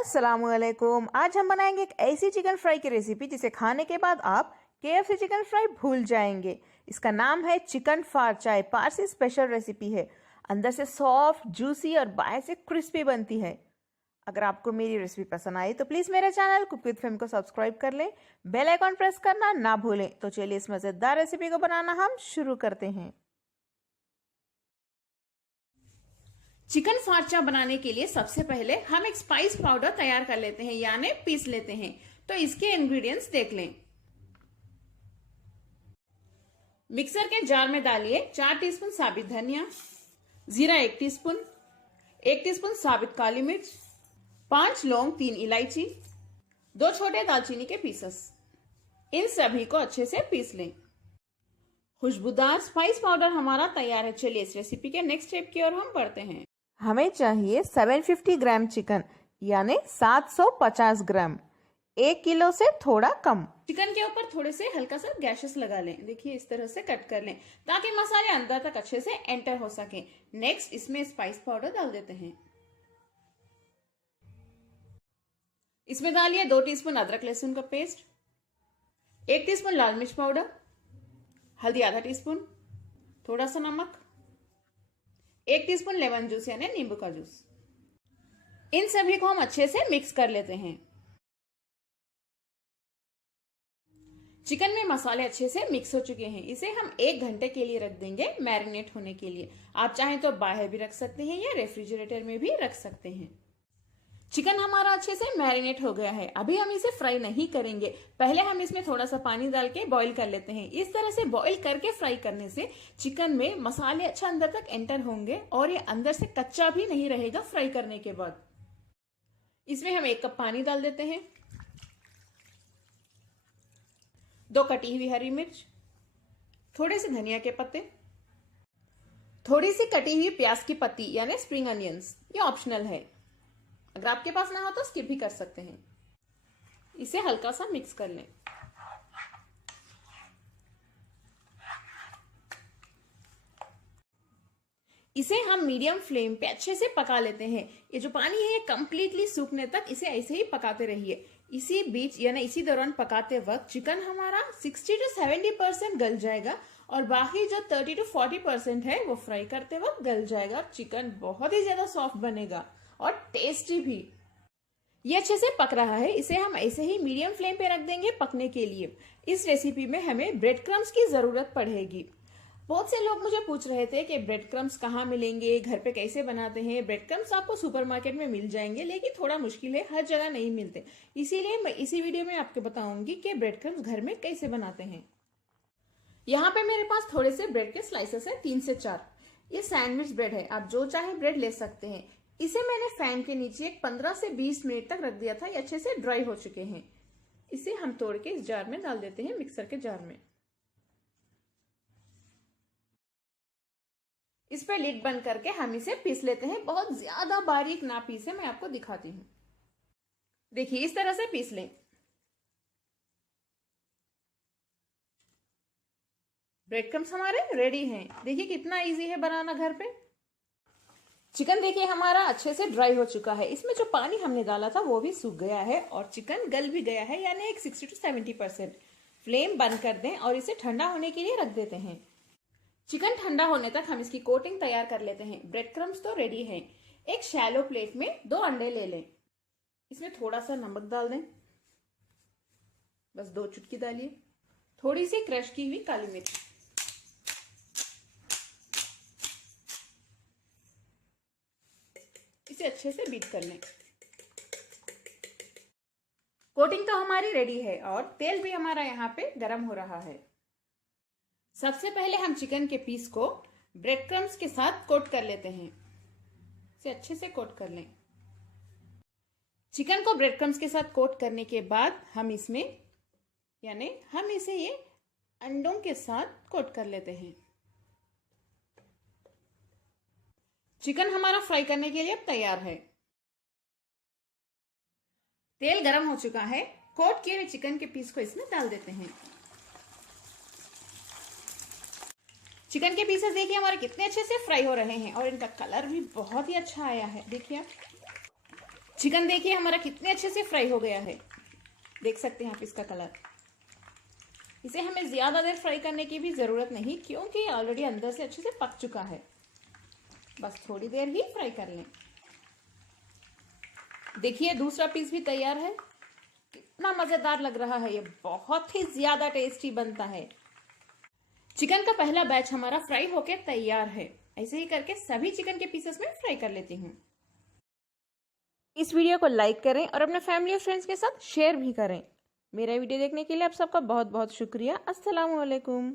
अस्सलामुअलैकुम। आज हम बनाएंगे एक ऐसी चिकन फ्राई की रेसिपी जिसे खाने के बाद आप KFC चिकन फ्राई भूल जाएंगे। इसका नाम है चिकन फारचाई। पारसी स्पेशल रेसिपी है। अंदर से सॉफ्ट, जूसी और बाहर से क्रिस्पी बनती है। अगर आपको मेरी रेसिपी पसंद आई तो प्लीज़ मेरे चैनल कुक विद फेम को सब्सक्राइब कर लें, बेल आइकॉन प्रेस करना ना भूलें। तो चलिए इस मज़ेदार रेसिपी को बनाना हम शुरू करते हैं। चिकन फारचा बनाने के लिए सबसे पहले हम एक स्पाइस पाउडर तैयार कर लेते हैं, यानी पीस लेते हैं। तो इसके इंग्रेडिएंट्स देख लें। मिक्सर के जार में डालिए 4 टीस्पून साबित धनिया, जीरा 1 टीस्पून, 1 टीस्पून साबित काली मिर्च, 5 लौंग, 3 इलायची, 2 छोटे दालचीनी के पीसेस। इन सभी को अच्छे से पीस लें। खुशबूदार स्पाइस पाउडर हमारा तैयार है। चलिए इस रेसिपी के नेक्स्ट स्टेप की ओर हम बढ़ते हैं। हमें चाहिए 750 ग्राम चिकन, यानी 750 ग्राम, 1 किलो से थोड़ा कम। चिकन के ऊपर थोड़े से हल्का सा गैशेस लगा लें। देखिए इस तरह से कट कर लें ताकि मसाले अंदर तक अच्छे से एंटर हो सके। नेक्स्ट इसमें स्पाइस पाउडर डाल देते हैं। इसमें डालिए 2 टीस्पून अदरक लहसुन का पेस्ट, 1 टीस्पून लाल मिर्च पाउडर, हल्दी आधा टीस्पून, थोड़ा सा नमक, 1 टीस्पून लेमन जूस यानी नींबू का जूस। इन सभी को हम अच्छे से मिक्स कर लेते हैं। चिकन में मसाले अच्छे से मिक्स हो चुके हैं। इसे हम 1 घंटे के लिए रख देंगे मैरिनेट होने के लिए। आप चाहें तो बाहर भी रख सकते हैं या रेफ्रिजरेटर में भी रख सकते हैं। चिकन हमारा अच्छे से मैरिनेट हो गया है। अभी हम इसे फ्राई नहीं करेंगे। पहले हम इसमें थोड़ा सा पानी डाल के बॉईल कर लेते हैं। इस तरह से बॉईल करके फ्राई करने से चिकन में मसाले अच्छा अंदर तक एंटर होंगे और ये अंदर से कच्चा भी नहीं रहेगा फ्राई करने के बाद। इसमें हम 1 कप पानी डाल देते हैं, 2 कटी हुई हरी मिर्च, थोड़े से धनिया के पत्ते, थोड़ी सी कटी हुई प्याज की पत्ती यानी स्प्रिंग अनियंस। ये ऑप्शनल है, अगर आपके पास ना हो तो स्किप भी कर सकते हैं। इसे हल्का सा मिक्स कर लें। इसे हम मीडियम फ्लेम पे अच्छे से पका लेते हैं। ये जो पानी है ये कंप्लीटली सूखने तक इसे ऐसे ही पकाते रहिए। इसी बीच यानी इसी दौरान पकाते वक्त चिकन हमारा 60 to 70% गल जाएगा और बाकी जो 30 to 40% है वो फ्राई करते वक्त गल जाएगा। चिकन बहुत ही ज्यादा सॉफ्ट बनेगा और टेस्टी भी। ये अच्छे से पक रहा है। इसे हम ऐसे ही मीडियम फ्लेम पे रख देंगे पकने के लिए। इस रेसिपी में हमें ब्रेड क्रम्स की जरूरत पड़ेगी। बहुत से लोग मुझे पूछ रहे थे कि ब्रेड क्रम्स कहाँ मिलेंगे, घर पे कैसे बनाते हैं। ब्रेड क्रम्स आपको सुपरमार्केट में मिल जाएंगे, लेकिन थोड़ा मुश्किल है, हर जगह नहीं मिलते। इसीलिए मैं इसी वीडियो में आपको बताऊंगी कि ब्रेड क्रम्स घर में कैसे बनाते हैं। यहाँ पे मेरे पास थोड़े से ब्रेड के स्लाइसेस है, 3 से 4। ये सैंडविच ब्रेड है, आप जो चाहे ब्रेड ले सकते हैं। इसे मैंने फैन के नीचे 15 से 20 मिनट तक रख दिया था। ये अच्छे से ड्राई हो चुके हैं। इसे हम तोड़ के इस जार में डाल देते हैं, मिक्सर के जार में। इस पर लिड बंद करके हम इसे पीस लेते हैं। बहुत ज्यादा बारीक ना पीसे, मैं आपको दिखाती हूँ। देखिए इस तरह से पीस लें। ब्रेड क्रम्स हमारे रेडी हैं। देखिए कितना इजी है बनाना घर पे। चिकन देखिए हमारा अच्छे से ड्राई हो चुका है। इसमें जो पानी हमने डाला था वो भी सूख गया है और चिकन गल भी गया है, यानी एक 60 to 70%। फ्लेम बंद कर दें और इसे ठंडा होने के लिए रख देते हैं। चिकन ठंडा होने तक हम इसकी कोटिंग तैयार कर लेते हैं। ब्रेड क्रम्स तो रेडी है। एक शैलो प्लेट में 2 अंडे ले लें। इसमें थोड़ा सा नमक डाल दें, बस 2 चुटकी डालिए, थोड़ी सी क्रश की हुई काली मिर्च। इसे अच्छे से बीट कर लें। कोटिंग तो हमारी रेडी है और तेल भी हमारा यहाँ पे गरम हो रहा है। सबसे पहले हम चिकन के पीस को ब्रेड क्रम्स के साथ कोट कर लेते हैं। इसे अच्छे से कोट कर लें। चिकन को ब्रेड क्रम्स के साथ कोट करने के बाद हम इसे ये अंडों के साथ कोट कर लेते हैं। चिकन हमारा फ्राई करने के लिए अब तैयार है। तेल गरम हो चुका है। कोट किए हुए चिकन के पीस को इसमें डाल देते हैं। चिकन के पीसेस देखिए हमारे कितने अच्छे से फ्राई हो रहे हैं और इनका कलर भी बहुत ही अच्छा आया है। देखिए चिकन देखिए हमारा कितने अच्छे से फ्राई हो गया है, देख सकते हैं आप इसका कलर। इसे हमें ज्यादा देर फ्राई करने की भी जरूरत नहीं, क्योंकि ऑलरेडी अंदर से अच्छे से पक चुका है। बस थोड़ी देर ही फ्राई कर लें। देखिए दूसरा पीस भी तैयार है। कितना मजेदार लग रहा है, ये बहुत ही ज्यादा टेस्टी बनता है। चिकन का पहला बैच हमारा फ्राई होके तैयार है। ऐसे ही करके सभी चिकन के पीसेस में फ्राई कर लेती हूँ। इस वीडियो को लाइक करें और अपने फैमिली और फ्रेंड्स के साथ शेयर भी करें। मेरा वीडियो देखने के लिए आप सबका बहुत बहुत शुक्रिया। अस्सलाम वालेकुम।